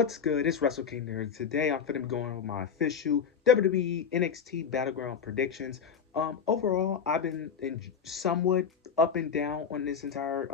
What's good? It's Wrestle King here. Today I'm finna be going over my official WWE NXT Battleground predictions. Overall, I've been somewhat up and down on this entire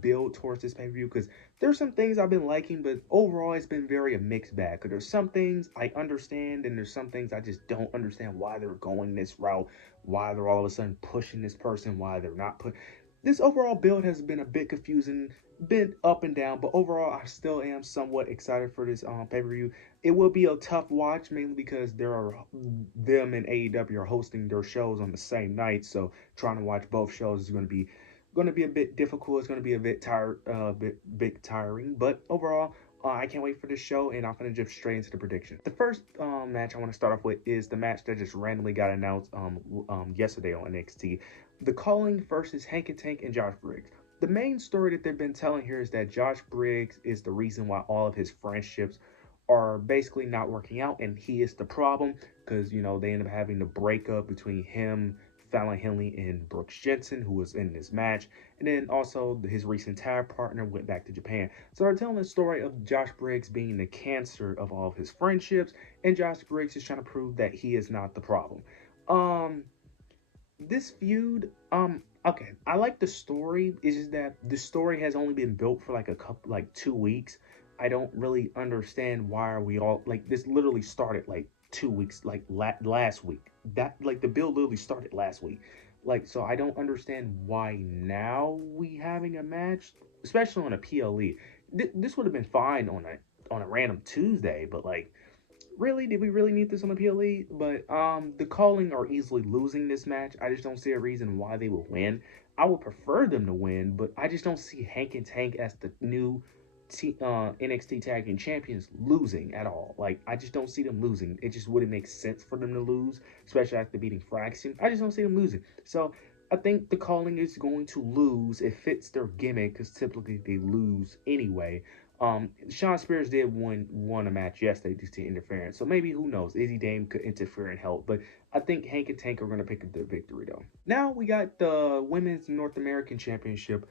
build towards this pay-per-view because there's some things I've been liking, but overall it's been very a mixed bag. Cause there's some things I understand and there's some things I just don't understand why they're going this route, why they're all of a sudden pushing this person, why they're not put. This overall build has been a bit confusing, been up and down, but overall I still am somewhat excited for this pay-per-view. It will be a tough watch, mainly because them and AEW are hosting their shows on the same night, so trying to watch both shows is going to be a bit difficult. It's going to be a bit bit tiring, but overall I can't wait for this show, and I'm going to jump straight into the prediction. The first match I want to start off with is the match that just randomly got announced yesterday on NXT. The Calling versus Hank and Tank and Josh Briggs. The main story that they've been telling here is that Josh Briggs is the reason why all of his friendships are basically not working out, and he is the problem because, they end up having the breakup between him, Fallon Henley, and Brooks Jensen, who was in this match, and then also his recent tag partner went back to Japan. So they're telling the story of Josh Briggs being the cancer of all of his friendships, and Josh Briggs is trying to prove that he is not the problem. This feud, okay, I like the story. It's just that the story has only been built for like 2 weeks. I don't really understand why are we all like this. Literally started like 2 weeks, like last week. That like the build literally started last week. Like, so I don't understand why now we having a match, especially on a PLE. This would have been fine on a random Tuesday, but like, really, did we really need this on the PLE? But the Calling are easily losing this match. I just don't see a reason why they will win. I would prefer them to win, but I just don't see Hank and Tank as the new NXT Tag Team Champions losing at all. Like, I just don't see them losing. It just wouldn't make sense for them to lose, especially after beating Fraction. I just don't see them losing. So I think the Calling is going to lose. It fits their gimmick because typically they lose anyway. Sean Spears did won a match yesterday due to interference, so maybe, who knows, Izzy Dame could interfere and help. But I think Hank and Tank are going to pick up the victory though. Now we got the Women's North American Championship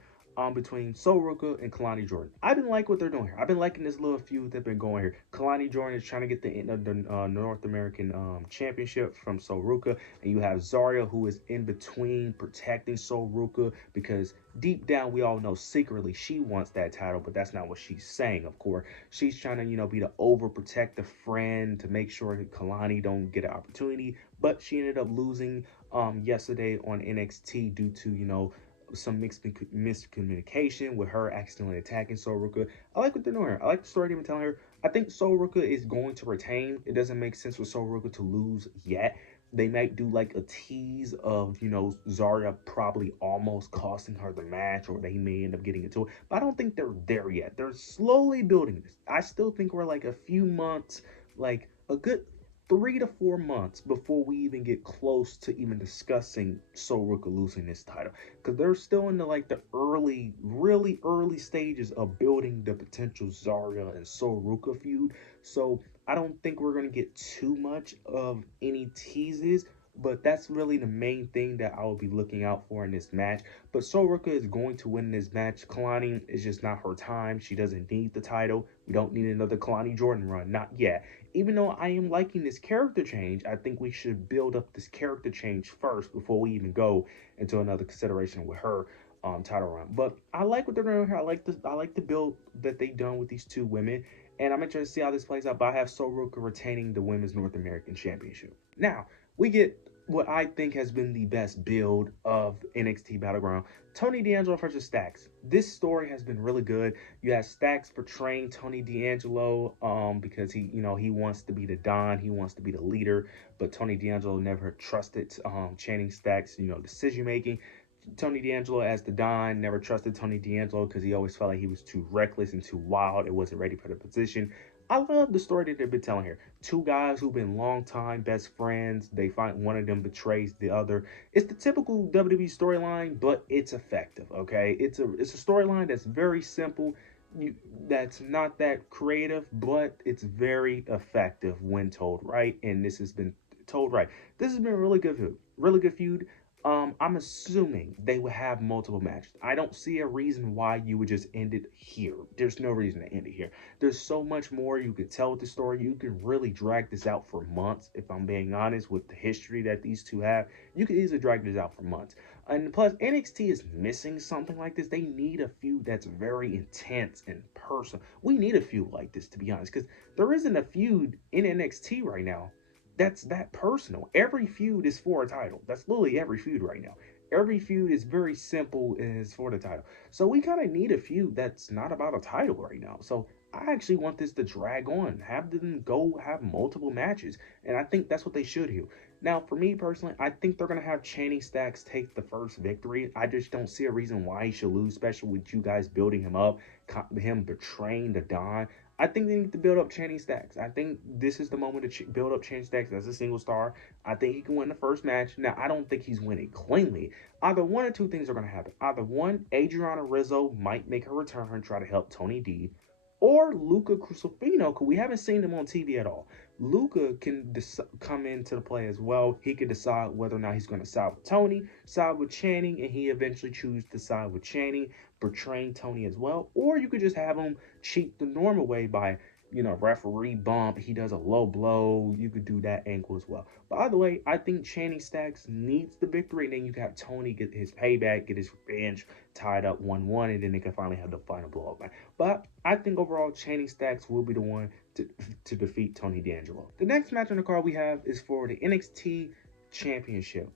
between Sol Ruka and Kalani Jordan. I've been liking what they're doing here. I've been liking this little feud that's been going here. Kalani Jordan is trying to get the North American Championship from Sol Ruka, and you have Zarya, who is in between protecting Sol Ruka because deep down we all know secretly she wants that title, but that's not what she's saying. Of course, she's trying to be the overprotective friend to make sure that Kalani don't get an opportunity, but she ended up losing yesterday on NXT due to some miscommunication with her accidentally attacking Sol Ruka. I like what they're doing here. I like the story they've been telling her. I think Sol Ruka is going to retain. It doesn't make sense for Sol Ruka to lose yet. They might do like a tease of, Zarya probably almost costing her the match, or they may end up getting into it. But I don't think they're there yet. They're slowly building this. I still think we're like a few months, like a good 3 to 4 months before we even get close to even discussing Sol Ruka losing this title, because they're still in the really early stages of building the potential Zarya and Sol Ruka feud. So I don't think we're gonna get too much of any teases, but that's really the main thing that I will be looking out for in this match. But Sol Ruka is going to win this match. Kalani is just not her time. She doesn't need the title. We don't need another Kalani Jordan run, not yet. Even though I am liking this character change, I think we should build up this character change first before we even go into another consideration with her title run. But I like what they're doing here. I like the build that they've done with these two women, and I'm interested to see how this plays out. But I have Sol Ruka retaining the Women's North American Championship. Now we get what I think has been the best build of NXT Battleground. Tony D'Angelo versus Stacks. This story has been really good. You have Stacks portraying Tony D'Angelo because he wants to be the Don, he wants to be the leader, but Tony D'Angelo never trusted Channing Stacks, decision making. Tony D'Angelo as the Don never trusted Tony D'Angelo because he always felt like he was too reckless and too wild. It wasn't ready for the position. I love the story that they've been telling here. Two guys who've been longtime best friends. They find one of them betrays the other. It's the typical WWE storyline, but it's effective. Okay, it's a storyline that's very simple. That's not that creative, but it's very effective when told right. And this has been told right. This has been a really good feud. Really good feud. I'm assuming they would have multiple matches. I don't see a reason why you would just end it here. There's no reason to end it here. There's so much more you could tell with the story. You can really drag this out for months, if I'm being honest, with the history that these two have. You could easily drag this out for months. And plus, NXT is missing something like this. They need a feud that's very intense and personal. We need a feud like this, to be honest, because there isn't a feud in NXT right now that's that personal. Every feud is for a title. That's literally every feud right now. Every feud is very simple and is for the title. So we kind of need a feud that's not about a title right now. So I actually want this to drag on. Have them go have multiple matches. And I think that's what they should do. Now, for me personally, I think they're going to have Channing Stacks take the first victory. I just don't see a reason why he should lose, especially with you guys building him up, him betraying the Don. I think they need to build up Channing Stacks. I think this is the moment to build up Channing Stacks as a single star. I think he can win the first match. Now, I don't think he's winning cleanly. Either one or two things are going to happen. Either one, Adriana Rizzo might make her return and try to help Tony D, or Luca Crucifino, because we haven't seen him on TV at all. Luca can come into the play as well. He can decide whether or not he's going to side with Tony, side with Channing, and he eventually chooses to side with Channing, betraying Tony as well. Or you could just have him cheat the normal way by, referee bump. He does a low blow. You could do that angle as well. But either way, I think Channing Stacks needs the victory, and then you can have Tony get his payback, get his revenge, tied up 1-1, and then they can finally have the final blow up match. But I think overall, Channing Stacks will be the one to defeat Tony D'Angelo. The next match on the card we have is for the NXT Championship.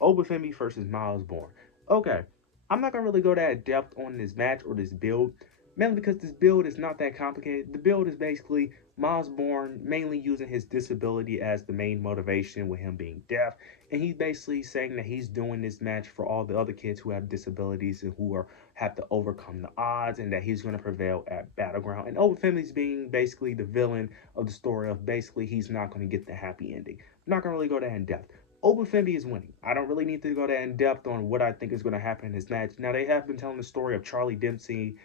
Obafemi versus Miles Bourne. Okay, I'm not going to really go that depth on this match or this build, mainly because this build is not that complicated. The build is basically Miles Bourne mainly using his disability as the main motivation, with him being deaf. And he's basically saying that he's doing this match for all the other kids who have disabilities and who have to overcome the odds, and that he's going to prevail at Battleground. And Obafemi's being basically the villain of the story of basically he's not going to get the happy ending. I'm not going to really go that in depth. Obafemi is winning. I don't really need to go that in depth on what I think is going to happen in this match. Now, they have been telling the story of Charlie Dempsey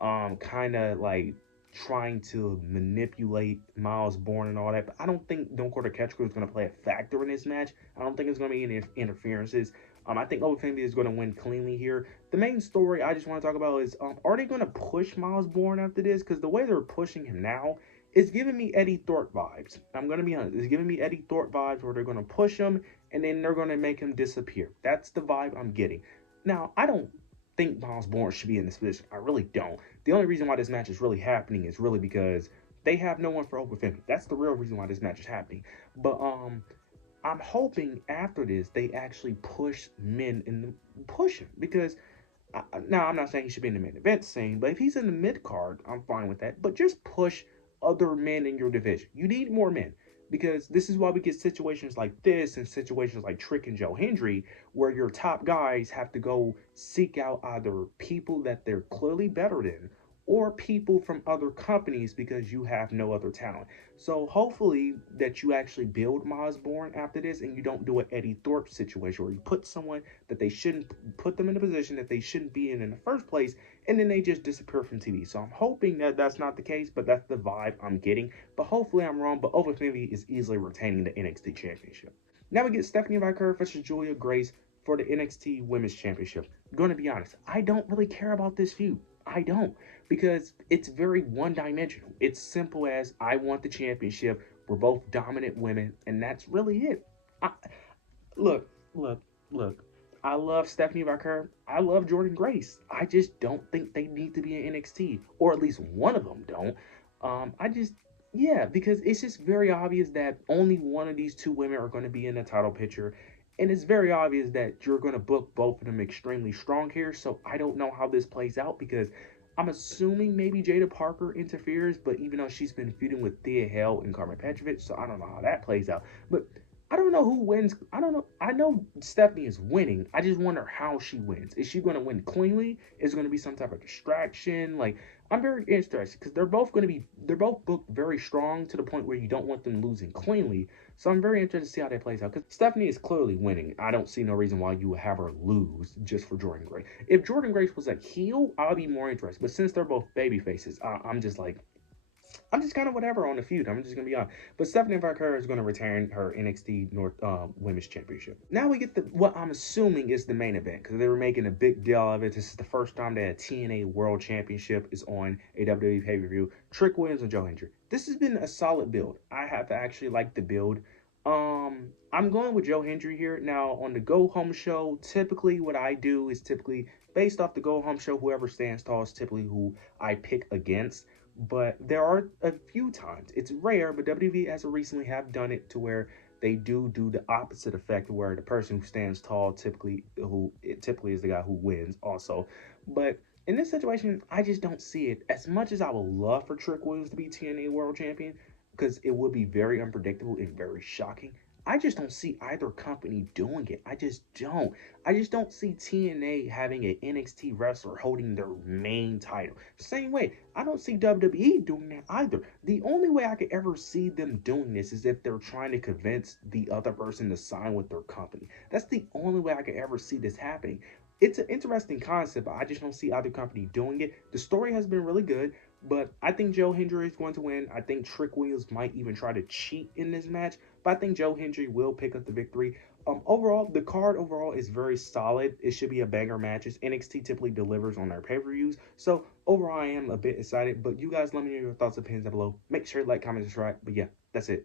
kind of like trying to manipulate Miles Bourne and all that, but I don't think Don't Quarter Catch Crew is going to play a factor in this match. I don't think it's going to be any interferences. I think Obafemi is going to win cleanly here. The main story I just want to talk about is, are they going to push Miles Bourne after this? Because the way they're pushing him now is giving me Eddie Thorpe vibes. I'm going to be honest. It's giving me Eddie Thorpe vibes, where they're going to push him and then they're going to make him disappear. That's the vibe I'm getting. Now, I don't think Miles Bourne should be in this position. I really don't. The only reason why this match is really happening is really because they have no one for Obafemi. That's the real reason why this match is happening. But I'm hoping after this they actually push men and push him, because now I'm not saying he should be in the main event scene, but if he's in the mid card, I'm fine with that. But just push other men in your division. You need more men, because this is why we get situations like this and situations like Trick and Joe Hendry, where your top guys have to go seek out either people that they're clearly better than or people from other companies because you have no other talent. So hopefully that you actually build Miles Bourne after this, and you don't do an Eddie Thorpe situation where you put someone that they shouldn't, put them in a position that they shouldn't be in the first place, and then they just disappear from TV. So I'm hoping that that's not the case, but that's the vibe I'm getting. But hopefully I'm wrong, but Obafemi is easily retaining the NXT Championship. Now we get Stephanie Vicar versus Julia Grace for the NXT Women's Championship. I'm going to be honest, I don't really care about this feud. I don't, because it's very one-dimensional. It's simple as, I want the championship. We're both dominant women, and that's really it. Look. I love Stephanie Vicar. I love Jordan Grace. I just don't think they need to be in NXT, or at least one of them don't. Because it's just very obvious that only one of these two women are going to be in the title picture. And it's very obvious that you're going to book both of them extremely strong here. So I don't know how this plays out, because I'm assuming maybe Jada Parker interferes. But even though she's been feuding with Thea Hale and Carmen Petrovic, so I don't know how that plays out. But I don't know who wins. I don't know. I know Stephanie is winning. I just wonder how she wins. Is she going to win cleanly? Is it going to be some type of distraction? Like, I'm very interested, because they're both booked very strong to the point where you don't want them losing cleanly. So I'm very interested to see how that plays out, because Stephanie is clearly winning. I don't see no reason why you would have her lose just for Jordan Grace. If Jordan Grace was a heel, I'll be more interested. But since they're both baby faces, I'm just like, I'm just kind of whatever on the feud. I'm just gonna be honest. But Stephanie Vaquer is gonna retain her NXT North Women's Championship. Now we get the what I'm assuming is the main event because they were making a big deal of it. This is the first time that a TNA World Championship is on a WWE pay per view. Trick Williams and Joe Hendry. This has been a solid build. I have to actually like the build. I'm going with Joe Hendry here. Now on the Go Home show, typically what I do is typically based off the Go Home show, whoever stands tall is typically who I pick against. But there are a few times, it's rare, but WWE as of recently have done it to where they do the opposite effect, where the person who stands tall typically who it typically is the guy who wins also. But in this situation, I just don't see it. As much as I would love for Trick Williams to be TNA World Champion, because it would be very unpredictable and very shocking. I just don't see either company doing it. I just don't. I just don't see TNA having an NXT wrestler holding their main title. Same way, I don't see WWE doing that either. The only way I could ever see them doing this is if they're trying to convince the other person to sign with their company. That's the only way I could ever see this happening. It's an interesting concept, but I just don't see either company doing it. The story has been really good, but I think Joe Hendry is going to win. I think Trick Williams might even try to cheat in this match, but I think Joe Hendry will pick up the victory. Overall, the card overall is very solid. It should be a banger matches. NXT typically delivers on their pay-per-views, so overall, I am a bit excited. But you guys, let me know your thoughts and opinions down below. Make sure to like, comment, subscribe. But yeah, that's it.